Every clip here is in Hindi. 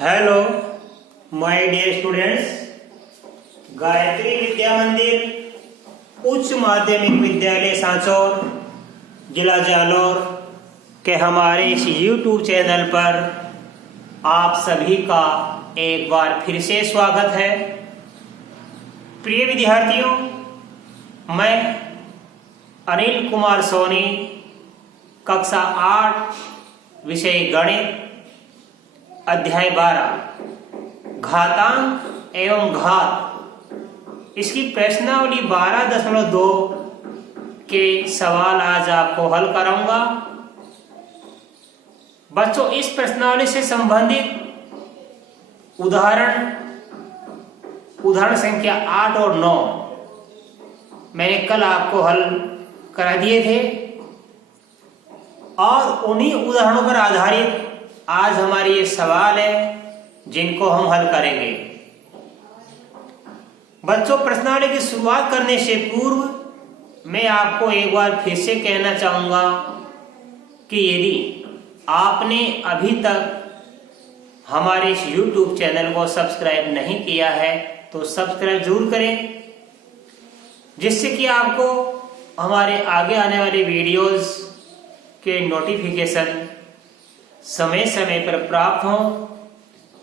Hello my dear students, Gayatri Vidya Mandir उच्च माध्यमिक विद्यालय सांचौर जिला जालौर के हमारे इस YouTube चैनल पर आप सभी का एक बार फिर से स्वागत है। प्रिय विद्यार्थियों, मैं अनिल कुमार सोनी, कक्षा 8 विषय गणित, अध्याय 12 घातांक एवं घात, इसकी प्रश्नावली 12.2 के सवाल आज आपको हल कराऊंगा। बच्चों, इस प्रश्नावली से संबंधित उदाहरण संख्या 8 और 9 मैंने कल आपको हल करा दिए थे और उन्हीं उदाहरणों पर आधारित आज हमारी ये सवाल है जिनको हम हल करेंगे। बच्चों, प्रश्नावली की शुरुआत करने से पूर्व मैं आपको एक बार फिर से कहना चाहूंगा कि यदि आपने अभी तक हमारे इस YouTube चैनल को सब्सक्राइब नहीं किया है तो सब्सक्राइब जरूर करें, जिससे कि आपको हमारे आगे आने वाले वीडियोस के नोटिफिकेशन समय समय पर प्राप्त हों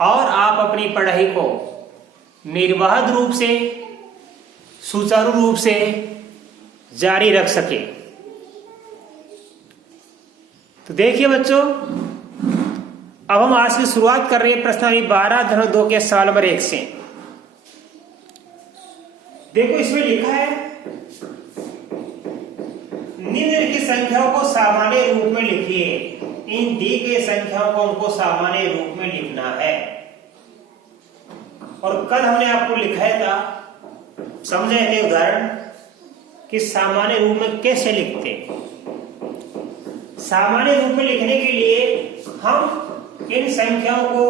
और आप अपनी पढ़ाई को निर्बाध रूप से, सुचारू रूप से जारी रख सके। तो देखिए बच्चों, अब हम आज की शुरुआत कर रहे हैं प्रश्नावली 12.2 के सवाल नंबर 1 से। देखो, इसमें लिखा है निम्नलिखित संख्याओं को सामान्य रूप में लिखिए। इन दी गई संख्याओं को उनको सामान्य रूप में लिखना है। और कल हमने आपको लिखाया था, समझे थे उदाहरण कि सामान्य रूप में कैसे लिखते। सामान्य रूप में लिखने के लिए हम इन संख्याओं को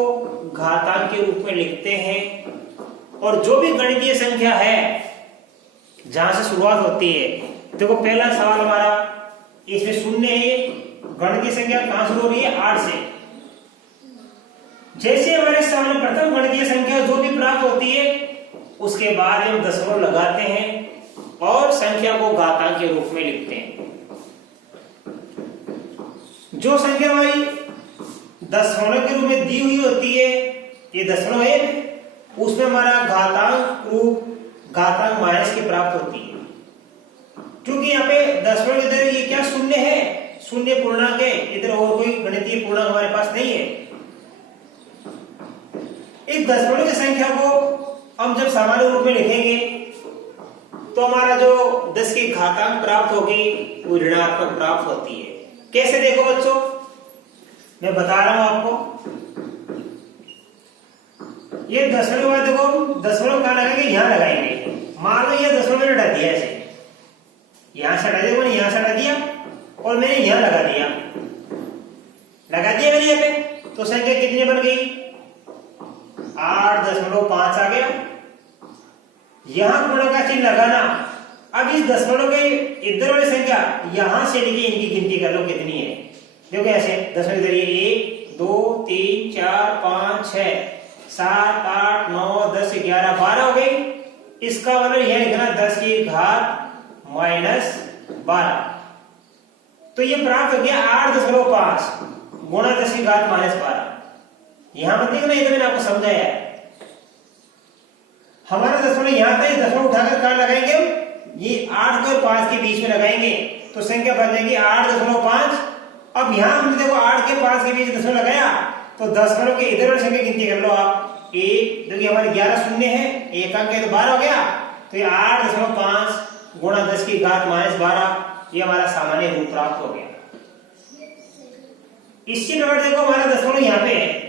घातांक के रूप में लिखते हैं और जो भी गणितीय संख्या है जहां से शुरुआत होती है। देखो, पहला सवाल हमारा इसमें शून्य है। गणितीय संख्या कहां शुरू हो रही है? 8 से। जैसे हमारे सामने प्रथम गणितीय संख्या जो भी प्राप्त होती है उसके बाद हम दशमलव लगाते हैं और संख्या को घातांक के रूप में लिखते हैं। जो संख्या हमारी दशमलव के रूप में दी हुई होती है, ये दशमलव है, उसमें हमारा घातांक रूप घातांक माइनस की प्राप्त होती है। क्योंकि यहाँ पे दशमलव इधर ये क्या शून्य है, शून्य पूर्णांक है, इधर और कोई गणितीय पूर्णांक हमारे पास नहीं है। इस दशमलव की संख्या को हम जब सामान्य रूप में लिखेंगे तो हमारा जो 10 की घातांक प्राप्त होगी वो ऋणात्मक प्राप्त होती है। कैसे? देखो बच्चों, मैं बता रहा हूं आपको। ये दशमलव है, देखो दशमलव कहां लगाएंगे? यहां लगाएंगे। मान लो ये दशमलव मैंने हटा दिया, ऐसे यहां से हटा दिया, यहां से हटा दिया और मैंने यहां लगा दिया मैंने यहाँ पे, तो संख्या कितनी बन गई? 8.5 आ गया। यहां गुणा का चिन्ह लगाना। अब इस दशमलव के इधर वाली संख्या यहां से लेके इनकी गिनती कर लो कितनी है। देखो ऐसे दशमलव इधर ये 1 2 3 4 5 6 7 8 9 10 11 12 हो गई। इसका मतलब यह लिखना 10 की घात -12। तो ये प्राप्त हो गया 8.5 गुणा 10 की घात -12। यहां मत देखना, ये तो मैंने आपको समझाया है। हमारा दशमलव यहां था, दशमलव उठाकर कहां लगाएंगे? ये 8 और 5 के बीच में लगाएंगे तो संख्या बन जाएगी 8.5। अब यहां हमने देखो 8 के 5 के बीच दशमलव लगाया तो दशमलव के इधर वाली संख्या गिनती कर लो आप। 1 देखिए हमारे 11 शून्य है, एक अंक है तो 12 हो गया। तो ये 8.5 गुणा 10 की घात -12, ये हमारा सामान्य रूप प्राप्त हो गया। इसी प्रकार देखो हमारा दशमलव यहाँ पे है,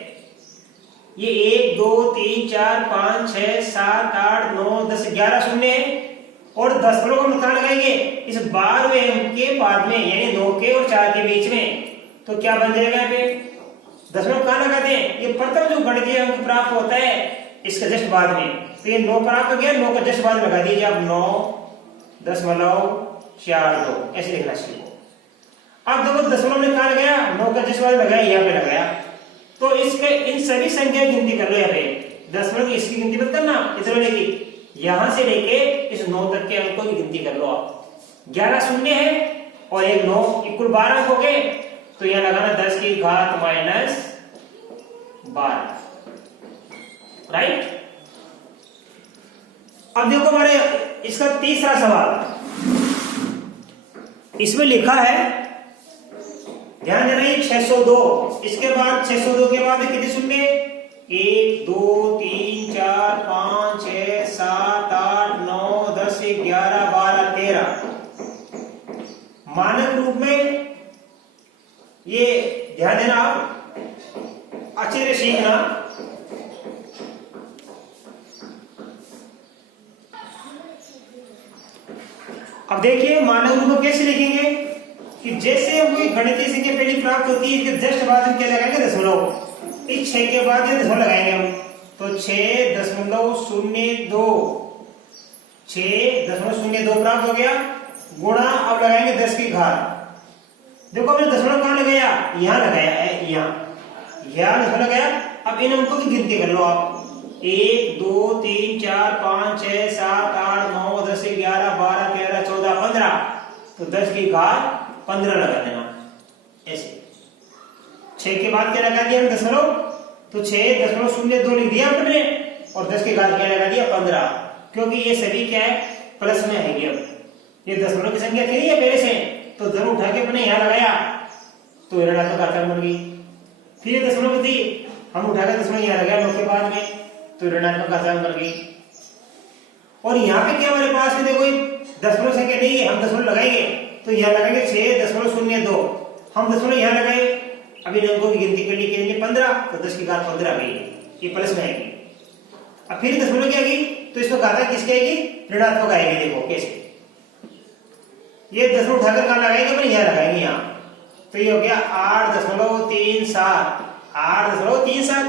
ये 1 2 3 4 5 6 7 8 9 10 11 शून्य है और दशमलव को हम कहां लगाएंगे? इस 12वें अंक के बाद में, यानी 9 के और 4 के बीच में। तो क्या बन जाएगा यहाँ पे? दशमलव कहां लगाते हैं? ये प्रथम जो गणितीय अंक प्राप्त होता है इसके जस्ट बाद में। तो ये 9 प्राप्त हो गया, 9 का जस्ट बाद लगा दीजिए आप 9.42 ऐसे लिखना सीखो। अब देखो दशमलव में कहां लगाया? 9 का जस्ट बाद लगाया, यहाँ पे लगाया। तो इसके इन सभी संख्या की गिनती कर लो। यहाँ पे दशमलव की इसकी गिनती मत करना, इधर वाले की, यहां से लेके इस 9 तक के अंकों की गिनती कर लो आप। 11 शून्य है और एक 9, कुल 12 अंक हो गए। तो यहां लगाना 10 की घात -12, राइट। अब देखो हमारे इसका तीसरा सवाल, इसमें लिखा है, ध्यान देना, ये 602, इसके बाद 602 के बाद कितने शून्य, 1 2 3 4 5 6 7 8 9 10 11 12 13 मानक रूप में। ये ध्यान देना, आप अच्छे से सीखना। अब देखिए मानक रूप में कैसे लिखेंगे कि जैसे हम कोई गणितीय संख्या पहली प्राप्त होती है, इसके जस्ट बाद हम क्या लगाएंगे, दशमलव। इस 6 के बाद ये दशमलव लगाएंगे हम, तो 6.02, 6.02 प्राप्त हो गया, गुणा अब लगाएंगे 10 की घात। देखो हमने दशमलव कहां लगाया, यहां लगाया, यहां दशमलव लगाया। अब इन अंकों की गिनती कर लो आप, 1 2 3 4 5 6 7 8 9 10 11 12 13 14 15, तो 10 की घात 15 लगा देना ऐसे। 6 के बाद क्या लगा दिया हम, दशमलव, तो 6.02 लिख दिया हमने, और 10 के घात क्या लगा दिया, 15, क्योंकि ये सभी क्या है, प्लस में है। अब ये दशमलव की संख्या थी या पहले से, तो धन उठा के अपने यहां लगाया, तो ऋणात्मक आकार बन गई। फिर ये दशमलव थी, हम उठा के दशमलव यहां लगाया 9 के बाद में, तो ऋणात्मक आकार बन गई। और यहाँ पे क्या हमारे पास में देखो दशमलव संख्या नहीं है, हम दशमलव लगाएंगे, तो यहाँ लगाएंगे 6.02, हम दशमलव यहाँ लगाए। अभी अंकों की गिनती कर ली कितनी, 15, तो 10 की घात 15 आ गई, ये प्लस में आएगी। अब फिर दशमलव क्या आएगी, तो इसमें घाता किसकी आएगी, ऋणात्मक आएगी। देखो कैसे, ये दशमलव उठाकर कहां लगाएंगे, पर यहाँ लगाएंगे यहाँ, तो ये हो गया 8.37, 8.37।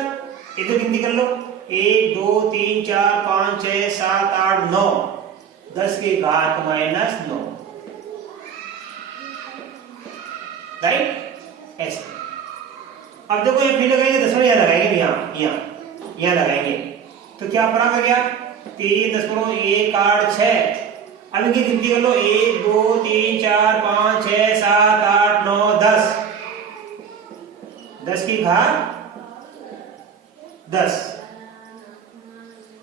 इधर गिनती कर लो, 1 2 3 4 5 6 7 8 9, 10 की घात -9, राइट, ऐसे। अब देखो ये फिर लगाएंगे दशमलव, यहाँ लगाएंगे, यहाँ लगाएंगे, तो क्या प्राप्त हो गया, 3.186। अब इनकी गिनती कर लो, 1 2 3 4 5 6 7 8 9 10, 10 की घात 10।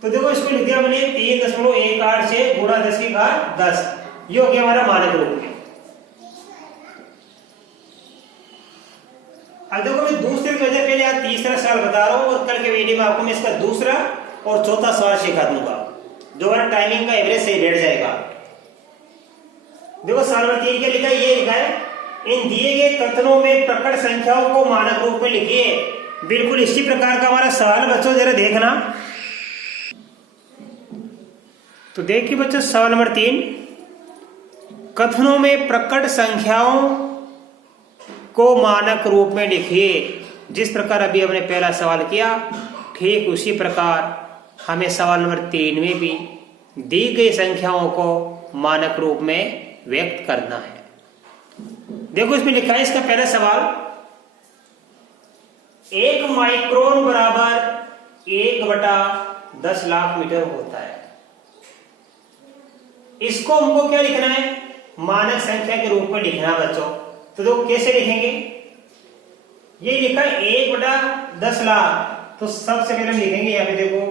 तो देखो इसको लिख दिया मैंने 3.186 गुणा 10 की घात 10, ये हो गया हमारा मानक रूप। अब देखो मैं दूसरे की वजह, पहले आज तीसरा सवाल बता रहा हूं, और कल के वीडियो में आपको मैं इसका दूसरा और चौथा सवाल सिखा दूंगा, जो हमारा टाइमिंग का एवरेज सही बैठ जाएगा। देखो सवाल नंबर 3 क्या लिखा है, ये लिखा है, इन दिए गए कथनों में प्रकट संख्याओं को मानक रूप में लिखिए। बिल्कुल इसी प्रकार का हमारा सवाल बच्चों, जरा देखना। तो देखिए बच्चों सवाल नंबर 3, कथनों में प्रकट संख्याओं को मानक रूप में लिखिए। जिस प्रकार अभी हमने पहला सवाल किया, ठीक उसी प्रकार हमें सवाल नंबर 3 में भी दी गई संख्याओं को मानक रूप में व्यक्त करना है। देखो इसमें लिखा है, इसका पहला सवाल, 1 माइक्रोन बराबर 1/10 लाख मीटर होता है। इसको हमको क्या लिखना है, मानक संख्या के रूप में लिखना बच्चों। तो देखो कैसे लिखेंगे, ये लिखा है 1/10 लाख, तो सबसे पहले हम लिखेंगे यहाँ पे देखो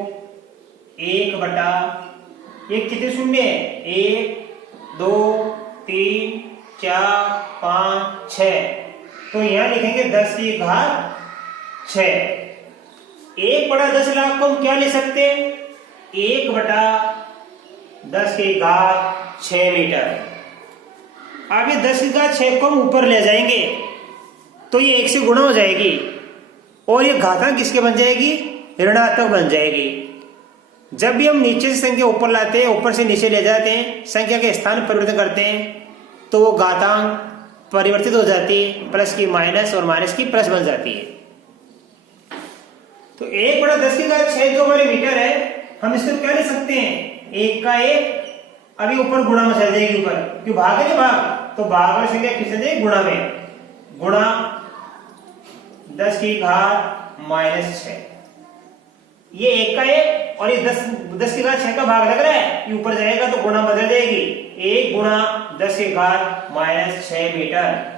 1 कितने शून्य है, 1 2 3 4 5 6, तो यहां लिखेंगे 10 की घात 6। 1/10 लाख को हम क्या ले सकते हैं, 1/10 की घात 6 मीटर। अब ये 10 की घात 6 को हम ऊपर ले जाएंगे, तो ये 1 से गुणा हो जाएगी, और ये घातांक किसके बन जाएगी, ऋणात्मक बन जाएगी। जब भी हम नीचे से संख्या ऊपर लाते हैं, ऊपर से नीचे ले जाते हैं, संख्या के स्थान परिवर्तन करते हैं, तो वो घातांक परिवर्तित हो जाती है, प्लस की माइनस और माइनस की प्लस बन जाती है। तो 1/10 की घात 6 जो हमारे मीटर है, हम इसको क्या ले सकते हैं, 1 का 1, अभी ऊपर गुणा में चल जाएगी, ऊपर क्यों भाग है भाग, तो भाग वाली संख्या किससे जाएगी, गुणा में, गुणा 10 की घात -6। ये 1 का 1 और ये 10 की घात 6 का भाग लग रहा है, ये ऊपर जाएगा तो गुणा बदल जाएगी, 1 गुणा 10 की घात -6 मीटर।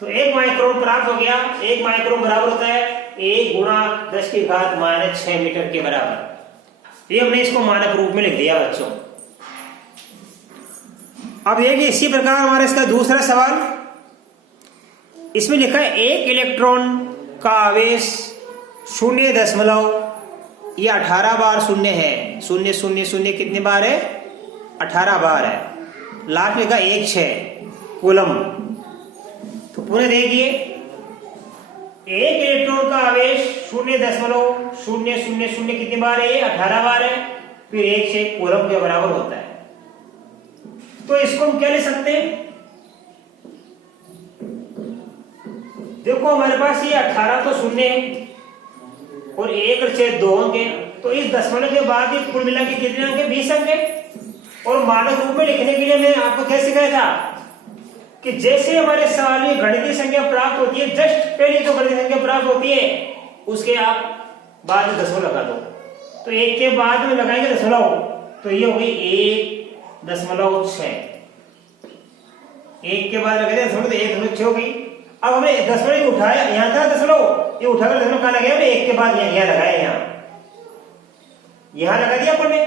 तो 1 माइक्रोन प्राप्त हो गया। 1 माइक्रोन बराबर होता है 1 गुणा 10 की घात -6 मीटर के बराबर। ये हमने इसको मानक रूप में लिख दिया बच्चों। अब ये कि इसी प्रकार हमारा इसका दूसरा सवाल, इसमें लिखा है एक इलेक्ट्रॉन का आवेश 0 ये 18 बार शून्य है। 0 0 0 कितने बार है? 18 बार है। लास्ट लिखा 1.6 कूलम। तो पुनः देखिए, एक इलेक्ट्रॉन का आवेश 0.000 कितनी बार है? 18 बार है। फिर 1.6 कूलम के बराबर होता है। तो इसको हम क्या ले सकते हैं? देखो हमारे पास ये 18 तो शून्य है और 1 और 6 2 अंक है, तो इस दशमलव के बाद ये कुल मिला के कितने अंक है? 20 अंक है। और मानक रूप में लिखने के लिए मैंने आपको क्या सिखाया था कि जैसे हमारे सवाल में गणितीय संख्या प्राप्त होती है, जस्ट पहले जो गणितीय संख्या प्राप्त होती है उसके आप बाद में दशमलव लगा दो। तो 1 के बाद में लगाएंगे दशमलव, तो ये हो गई 1.6। 1 के बाद लगाएंगे दशमलव तो 1.6 हो गई। अब हमने दशमलव उठाया, यहाँ था दशमलव, ये उठाकर दशमलव कहाँ लगाया? 1 के बाद यहाँ लगाया, यहाँ लगा दिया अपन ने।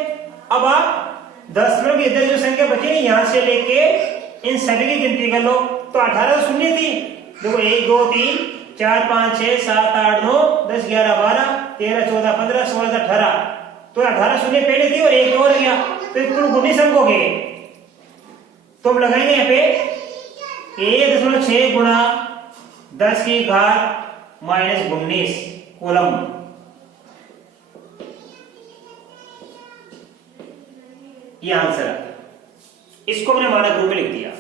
अब आप दशमलव की इधर जो संख्या बची है यहाँ से लेके इन सभी की गिनती कर लो। तो 18 शून्य थी, देखो 1 2 3 4 5 6 7 8 9 10 11 12 13 14 15 16 18। तो 18 शून्य पहले थी और 1 और गया, तो कुल 19 अंक हो गए। तो हम लगाएंगे यहाँ पे 1.6 गुणा 10 की घात -19 कूलम। ये आंसर है। इसको मैंने मानक रूप में लिख दिया।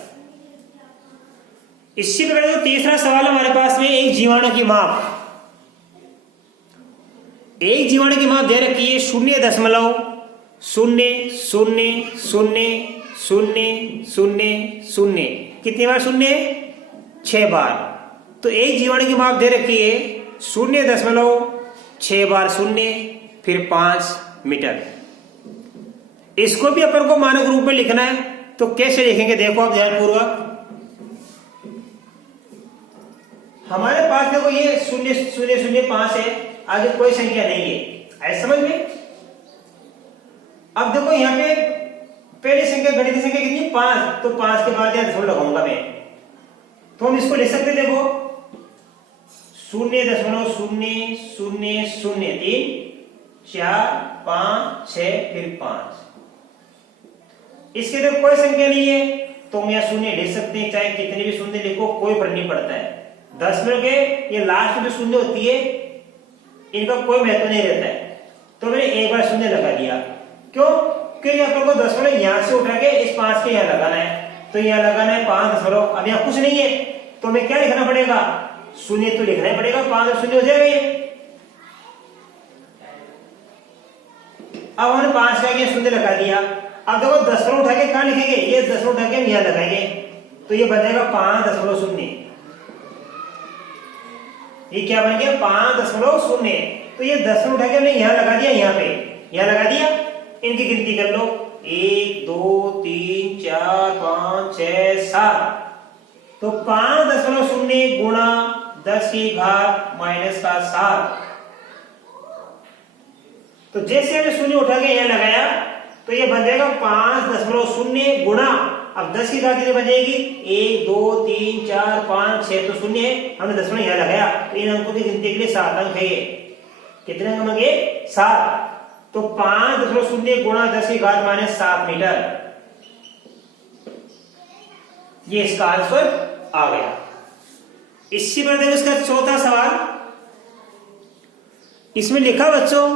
इसी प्रकार जो तीसरा सवाल हमारे पास में, एक जीवाणु की माप। एक जीवाणु की माप दे रखी है 0.0000000। कितनी बार शून्य? 6 बार। तो एक जीवाणु की माप दे रखी है 0.6 बार शून्य, फिर 5 मीटर। इसको भी अपन को मानक रूप में लिखना है, तो कैसे लिखेंगे? देखो आप ध्यानपूर्वक। हमारे पास देखो ये 0.005 है, आगे कोई संख्या नहीं है, ऐसा समझ में। अब देखो यहाँ पे पहली संख्या, गणितीय संख्या कितनी? 5। तो 5 के बाद यहाँ दशमलव लगाऊंगा मैं, तो हम इसको लिख सकते। देखो 0.00003 4 5 6 फिर 5। इसके अंदर कोई संख्या नहीं है, तो हम यहाँ शून्य लिख सकते हैं। चाहे कितने भी शून्य लिखो, कोई फर्क नहीं पड़ता है। दशमलव के ये लास्ट में जो शून्य होती है इनका कोई महत्व नहीं रहता है। तो मैंने एक बार शून्य लगा दिया। क्यों? क्योंकि अपन को दशमलव यहाँ से उठा के इस 5 के यहाँ लगाना है, तो यहाँ लगाना है 5 दशमलव। अब यहाँ कुछ नहीं है, तो हमें क्या लिखना पड़ेगा? शून्य तो लिखना ही पड़ेगा। 5 और शून्य हो जाएगा ये। अब हमने 5 का शून्य लगा दिया। अब देखो दशमलव उठा के कहाँ लिखेंगे? ये दशमलव उठा के हम यहाँ लगाएंगे, तो ये बन जाएगा 5.0। ये क्या बन गया? 5.0। तो ये दशमलव उठा के हमने यहाँ लगा दिया, यहाँ पे यहाँ लगा दिया। इनकी गिनती कर लो, 1 2 3 4 5 6 7। तो 5.0 गुणा 10 की घात -7। तो जैसे हमने शून्य उठा के यहाँ लगाया, तो ये बन जाएगा 5.0 गुणा, अब 10 की घात कितनी बन जाएगी? 1 2 3 4 5 6। तो शून्य है, हमने दशमलव यहाँ लगाया, तो इन अंकों की गिनती के लिए 7 अंक है। कितने अंक होंगे? 7। तो 5.0 गुणा 10 की घात -7 मीटर। ये इसका आंसर आ गया। इसी प्रकार इसका चौथा सवाल, इसमें लिखा बच्चों,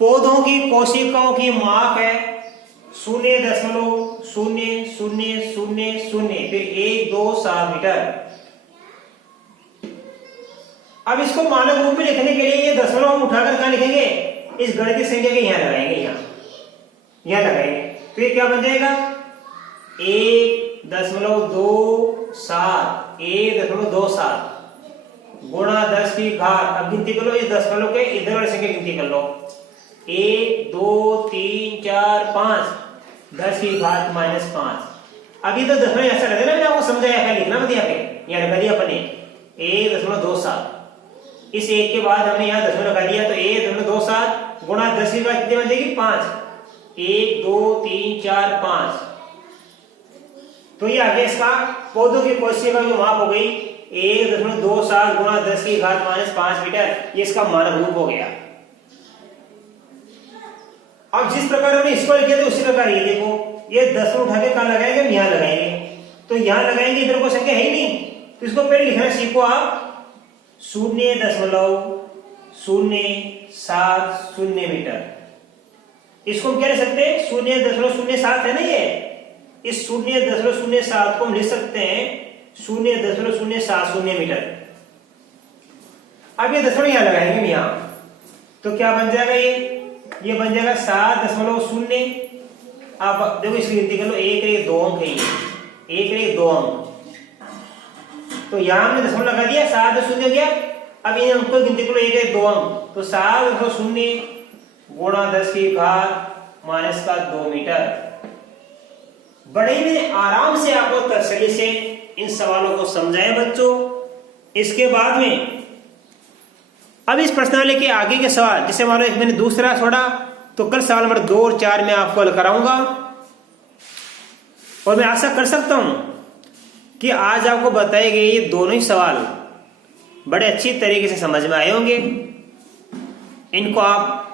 पौधों की कोशिकाओं की माप है 0.0000 फिर 1 2 7 मीटर। अब इसको मानक रूप में लिखने के लिए ये दशमलव हम उठाकर कहां लिखेंगे? इस गणितीय संख्या के यहां लगाएंगे, यहां लगाएंगे। तो ये क्या बन जाएगा? 1.27 1.27। गुणा 10 की घात, अब गिनती कर लो, ये दशमलव के इधर वाले संख्या गिनती कर लो, 1 2 3 4 5, 10 की घात -5। अभी तो दशमलव ऐसा कर देना, मैंने आपको समझाया है, लिखना मत यहाँ पे, यहाँ लगा दिया अपने 1.27। इस 1 के बाद हमने यहाँ दशमलव लगा दिया, तो 1.27 गुणा 10 की घात कितनी बन जाएगी 5, 1 2 3 4 5। तो ये आगे इसका पौधों की कोशिश का जो माप हो गई 1.27 गुणा 10 की घात -5 मीटर, ये इसका मानक रूप हो गया। अब जिस प्रकार हमने इसको लिखा था उसी प्रकार ये देखो, ये 10 उठा के कहां लगाएंगे, हम यहां लगाएंगे, तो यहां लगाएंगे, इधर कोई संख्या है ही नहीं, तो इसको पहले लिखना सीखो आप, 0.070 मीटर। इसको हम क्या लिख सकते हैं, 0.07 है ना ये, इस 0.07 को हम लिख सकते हैं 0.070 मीटर। अब ये दशमलव यहां लगाएंगे हम यहां, तो क्या बन जाएगा, ये बन जाएगा 7.0। अब देखो इसकी गिनती कर लो, 1 1 2 अंक है, ये 1 1 2 अंक, तो यहां हमने दशमलव लगा दिया, 7.0 हो गया। अब इन अंकों की गिनती करो, 1 1 2 अंक, तो 7.0 गुणा 10 की घात -2 मीटर। बड़े ही आराम से आपको तसल्ली से इन सवालों को समझाएं बच्चों। इसके बाद में अब इस प्रश्नावली के आगे के सवाल, जैसे मान लो मैंने दूसरा छोड़ा, तो कल सवाल नंबर 2 और 4 में आपको हल कराऊंगा, और मैं आशा कर सकता हूं कि आज आपको बताए गए ये दोनों ही सवाल बड़े अच्छी तरीके से समझ में आए होंगे। इनको आप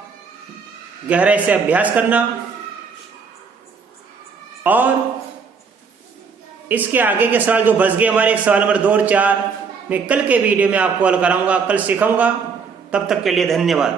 गहराई से अभ्यास करना, और इसके आगे के सवाल जो बच गए हमारे, सवाल नंबर 2 और 4 मैं कल के वीडियो में आपको हल कराऊंगा, कल सिखाऊंगा। तब तक के लिए धन्यवाद।